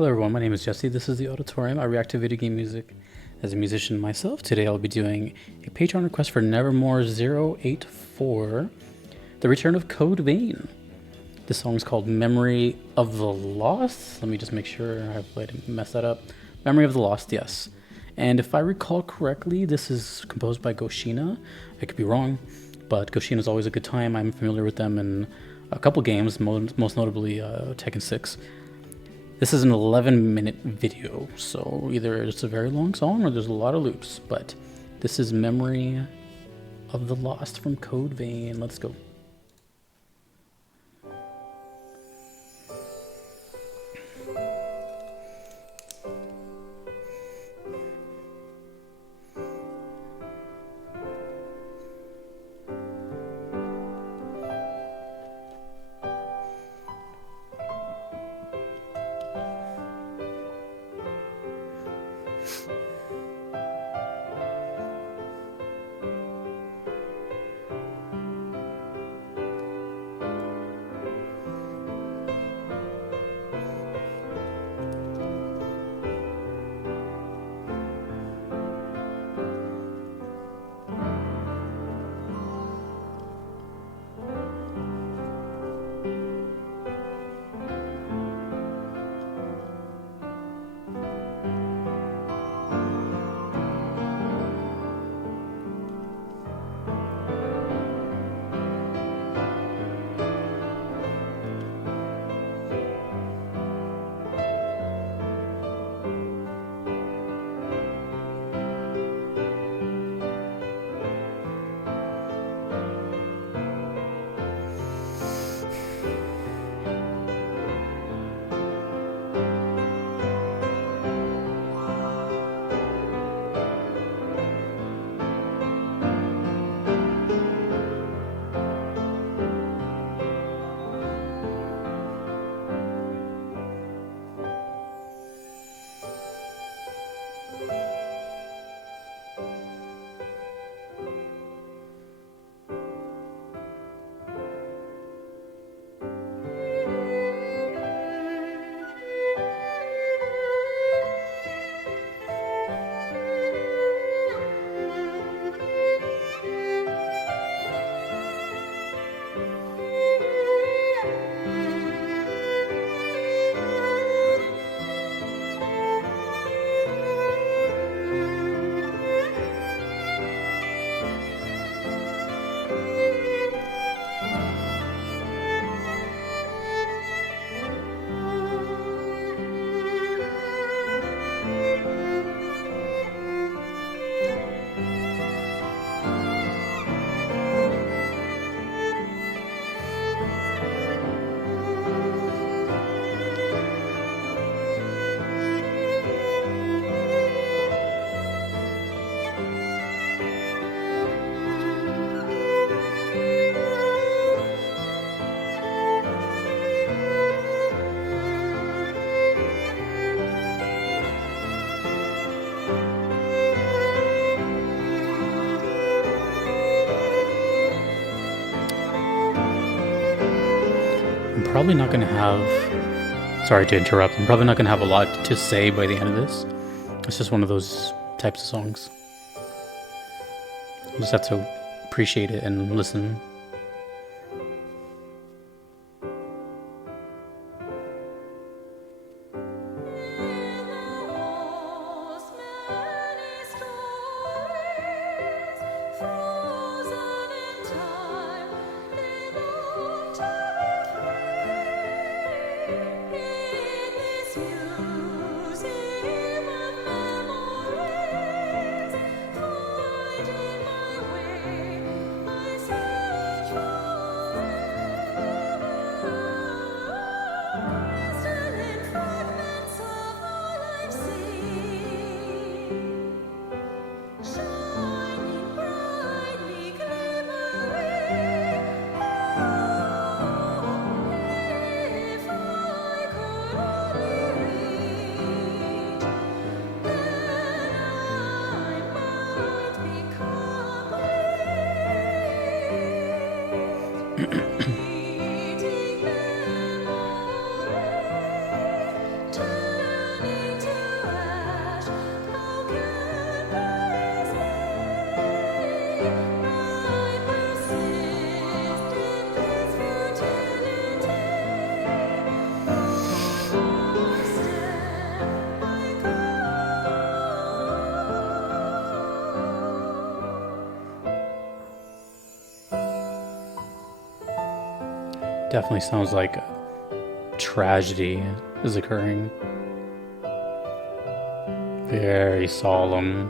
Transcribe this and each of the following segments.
Hello everyone, my name is Jesse. This is the Auditorium. I react to video game music as a musician myself. Today I'll be doing a Patreon request for Nevermore084, the return of Code Vein. This song is called Memory of the Lost. Let me just make sure I didn't mess that up. Memory of the Lost, yes. And if I recall correctly, this is composed by Goshina. I could be wrong, but Goshina is always a good time. I'm familiar with them in a couple games, most notably Tekken 6. This is an 11-minute video, so either it's a very long song or there's a lot of loops, but this is Memory of the Lost from Code Vein. Let's go. I'm probably not going to have, sorry to interrupt, I'm probably not going to have a lot to say by the end of this. It's just one of those types of songs. You just have to appreciate it and listen. Definitely sounds like tragedy is occurring. Very solemn.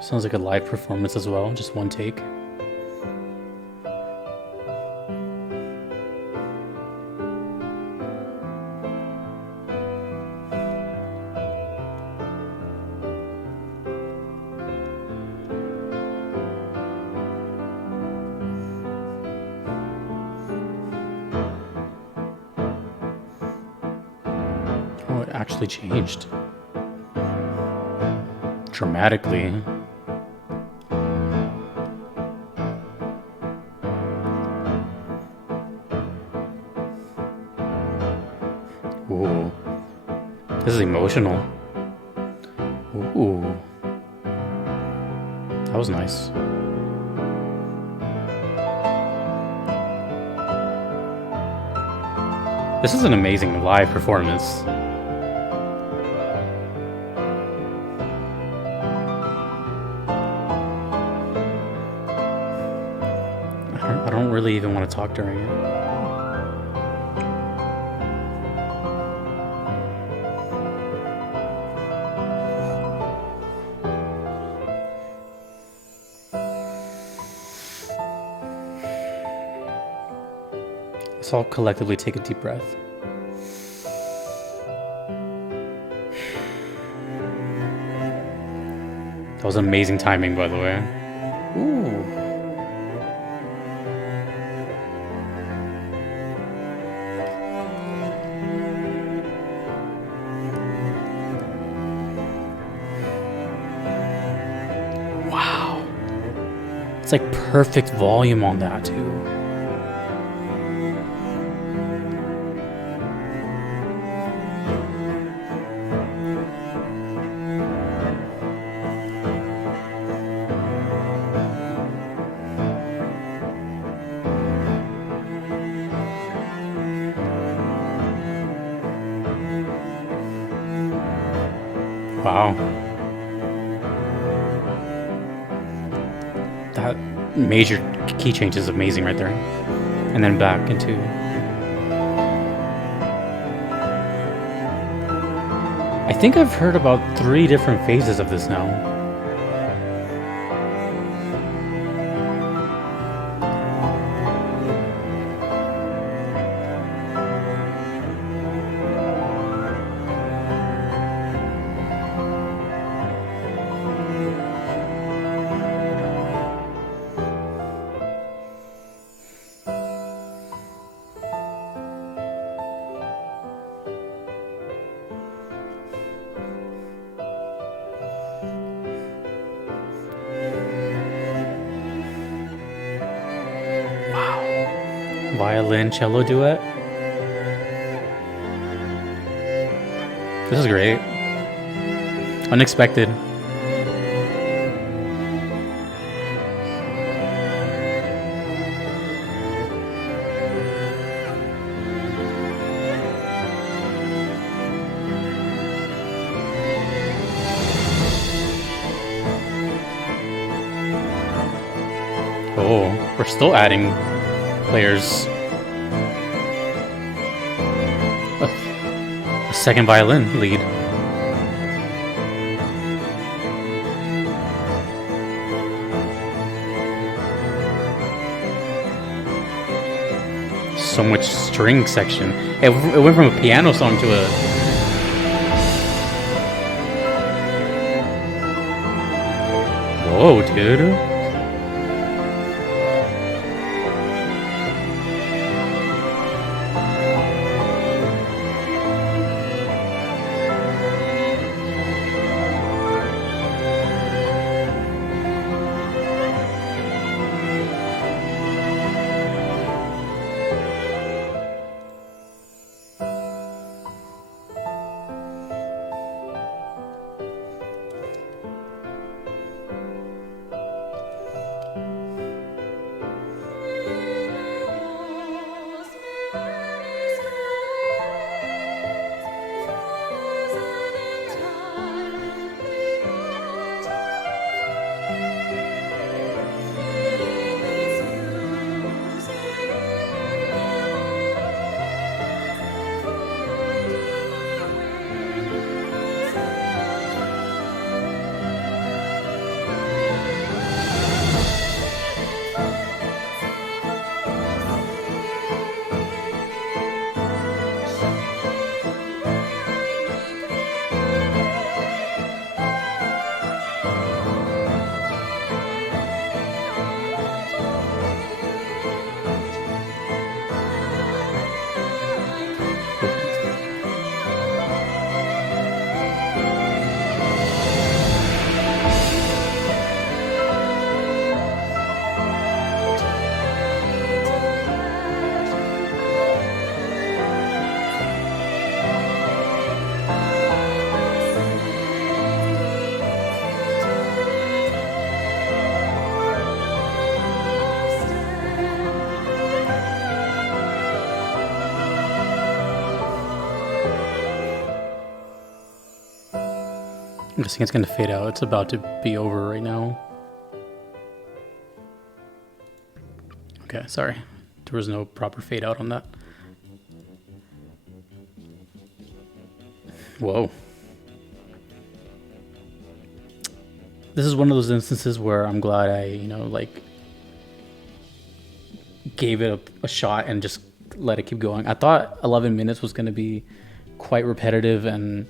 Sounds like a live performance as well, just one take. Oh, it actually changed. Dramatically. Ooh. This is emotional. Ooh. That was nice. This is an amazing live performance. I don't really even want to talk during it. Let's all collectively take a deep breath. That was amazing timing, by the way. Ooh. Wow. It's like perfect volume on that, too. Wow. That major key change is amazing right there. And then back into... I think I've heard about 3 different phases of this now. Violin cello duet. This is great. Unexpected. Oh, we're still adding players. A second violin lead. So much string section. It went from a piano song to a... Whoa, dude. I'm guessing it's gonna fade out. It's about to be over right now. Okay, sorry. There was no proper fade out on that. Whoa. This is one of those instances where I'm glad I, like, gave it a shot and just let it keep going. I thought 11 minutes was going to be quite repetitive and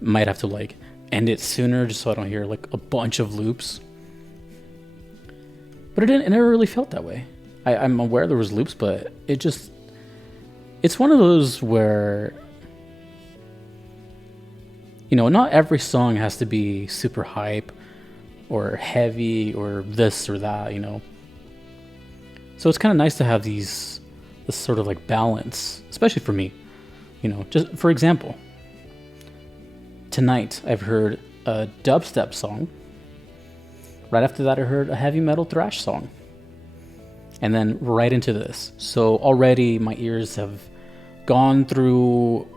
might have to, like, end it sooner just so I don't hear, like, a bunch of loops. But it never really felt that way. I'm aware there was loops, but it's one of those where, not every song has to be super hype or heavy or this or that, So it's kind of nice to have this sort of like balance, especially for me, just for example, tonight I've heard a dubstep song. Right after that, I heard a heavy metal thrash song. And then right into this. So already my ears have gone through,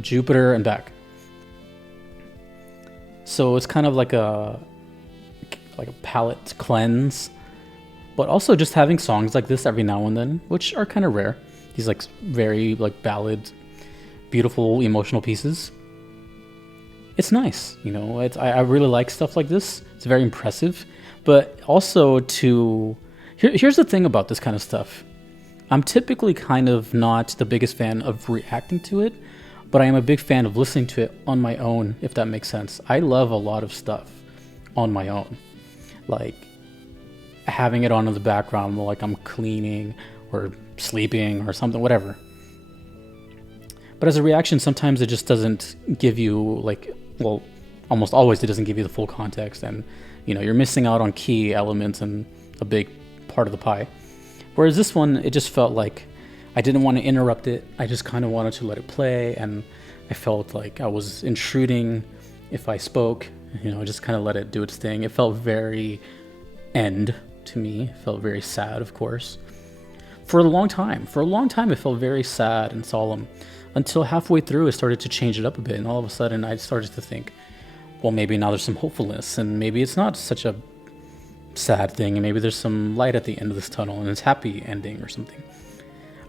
Jupiter and back. So it's kind of like a palate cleanse, but also just having songs like this every now and then, which are kind of rare. These like very like ballad, beautiful emotional pieces. It's nice, I really like stuff like this. It's very impressive, but also here's the thing about this kind of stuff. I'm typically kind of not the biggest fan of reacting to it, but I am a big fan of listening to it on my own, if that makes sense. I love a lot of stuff on my own, like having it on in the background while like I'm cleaning or sleeping or something, whatever. But as a reaction, sometimes it just doesn't give you almost always it doesn't give you the full context, and you're missing out on key elements and a big part of the pie. Whereas this one, it just felt like I didn't want to interrupt it. I just kind of wanted to let it play, and I felt like I was intruding if I spoke. I just kind of let it do its thing. It felt very end to me. It felt very sad, of course. For a long time, it felt very sad and solemn, until halfway through it started to change it up a bit, and all of a sudden I started to think, well, maybe now there's some hopefulness, and maybe it's not such a sad thing, and maybe there's some light at the end of this tunnel and it's happy ending or something.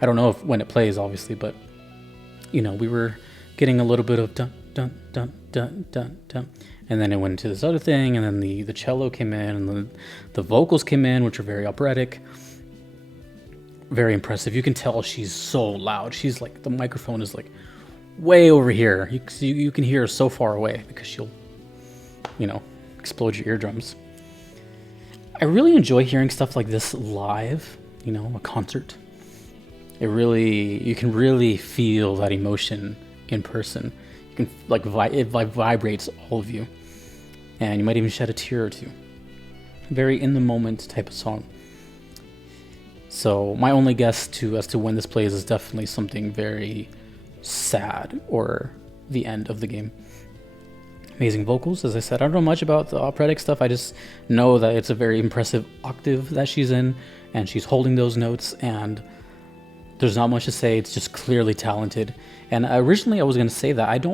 I don't know when it plays, obviously, but we were getting a little bit of dun dun dun dun dun dun, and then it went into this other thing, and then the cello came in, and the vocals came in, which are very operatic, very impressive. You can tell she's so loud. She's like, the microphone is like way over here. You can hear her so far away because she'll explode your eardrums. I really enjoy hearing stuff like this live, a concert. You can really feel that emotion in person. You can it vibrates all of you, and you might even shed a tear or two. Very in the moment type of song. So my only guess as to when this plays is definitely something very sad or the end of the game. Amazing vocals, as I said. I don't know much about the operatic stuff. I just know that it's a very impressive octave that she's in, and she's holding those notes, and there's not much to say. It's just clearly talented. And originally I was going to say that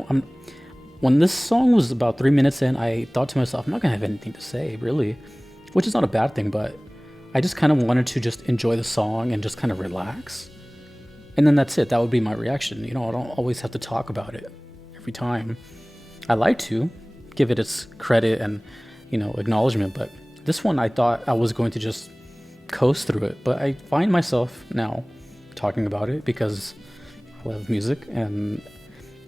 when this song was about 3 minutes in, I thought to myself, I'm not going to have anything to say, really, which is not a bad thing, but I just kind of wanted to just enjoy the song and just kind of relax. And then that's it. That would be my reaction. I don't always have to talk about it every time. I like to give it its credit and, acknowledgement, but this one I thought I was going to just coast through it, but I find myself now talking about it because I love music and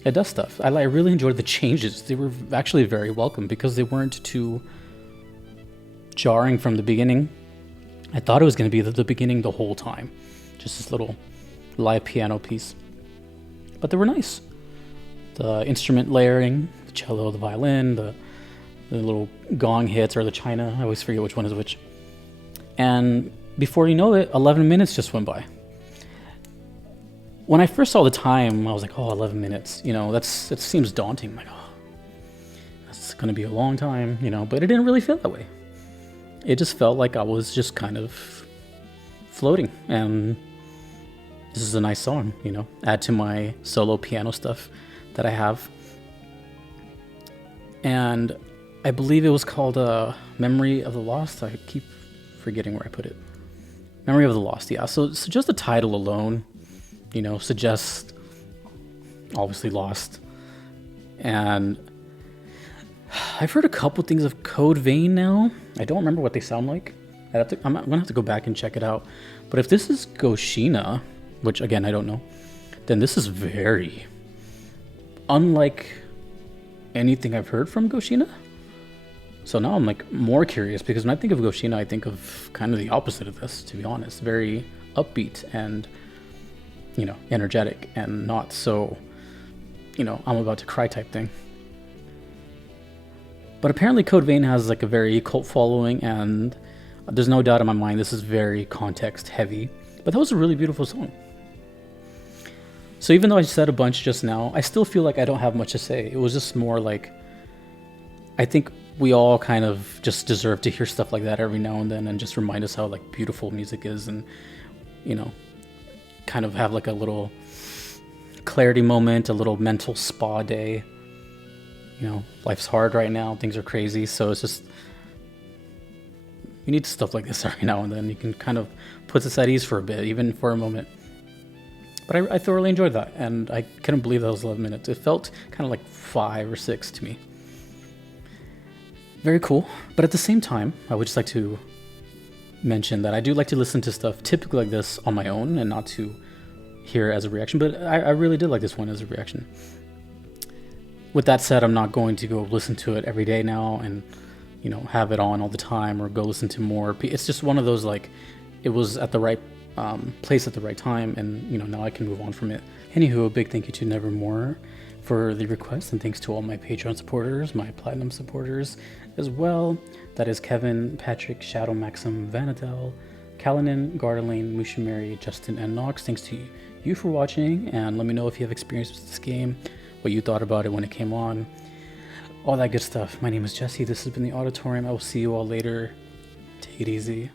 it does stuff. I really enjoyed the changes. They were actually very welcome because they weren't too jarring from the beginning. I thought it was going to be the beginning the whole time, just this little live piano piece, but they were nice. The instrument layering, the cello, the violin, the little gong hits, or the china, I always forget which one is which. And before you know it, 11 minutes just went by. When I first saw the time, I was like, 11 minutes, it seems daunting. I'm like, that's gonna be a long time, but it didn't really feel that way. It just felt like I was just kind of floating, and this is a nice song, add to my solo piano stuff that I have. And I believe it was called Memory of the Lost. I keep forgetting where I put it. Memory of the Lost, yeah. So just the title alone, suggests obviously lost. And I've heard a couple things of Code Vein now. I don't remember what they sound like. I'm gonna have to go back and check it out. But if this is Goshina, which again I don't know, then this is very unlike anything I've heard from Goshina. So now I'm like more curious, because when I think of Goshina, I think of kind of the opposite of this, to be honest. Very upbeat and energetic, and not so I'm about to cry type thing. But apparently Code Vein has like a very cult following, and there's no doubt in my mind this is very context heavy. But that was a really beautiful song. So even though I said a bunch just now, I still feel like I don't have much to say. It was just more like, I think we all kind of just deserve to hear stuff like that every now and then, and just remind us how like beautiful music is, and kind of have like a little clarity moment, a little mental spa day. Life's hard right now, things are crazy, so it's just, you need stuff like this every now and then. You can kind of put us at ease for a bit, even for a moment. But I thoroughly enjoyed that, and I couldn't believe that was 11 minutes. It felt kind of like 5 or 6 to me. Very cool. But at the same time, I would just like to mention that I do like to listen to stuff typically like this on my own, and not to hear it as a reaction. But I really did like this one as a reaction. With that said, I'm not going to go listen to it every day now and have it on all the time, or go listen to more. It's just one of those, like, it was at the right place at the right time, and now I can move on from it. Anywho, a big thank you to Nevermore for the request, and thanks to all my Patreon supporters, my Platinum supporters as well. That is Kevin, Patrick, Shadow Maxim, Vanadel, Kalanin, Gardeline, Mushimari, Justin, and Nox. Thanks to you for watching, and let me know if you have experience with this game, what you thought about it when it came on, all that good stuff. My name is Jesse. This has been the Auditorium. I will see you all later. Take it easy.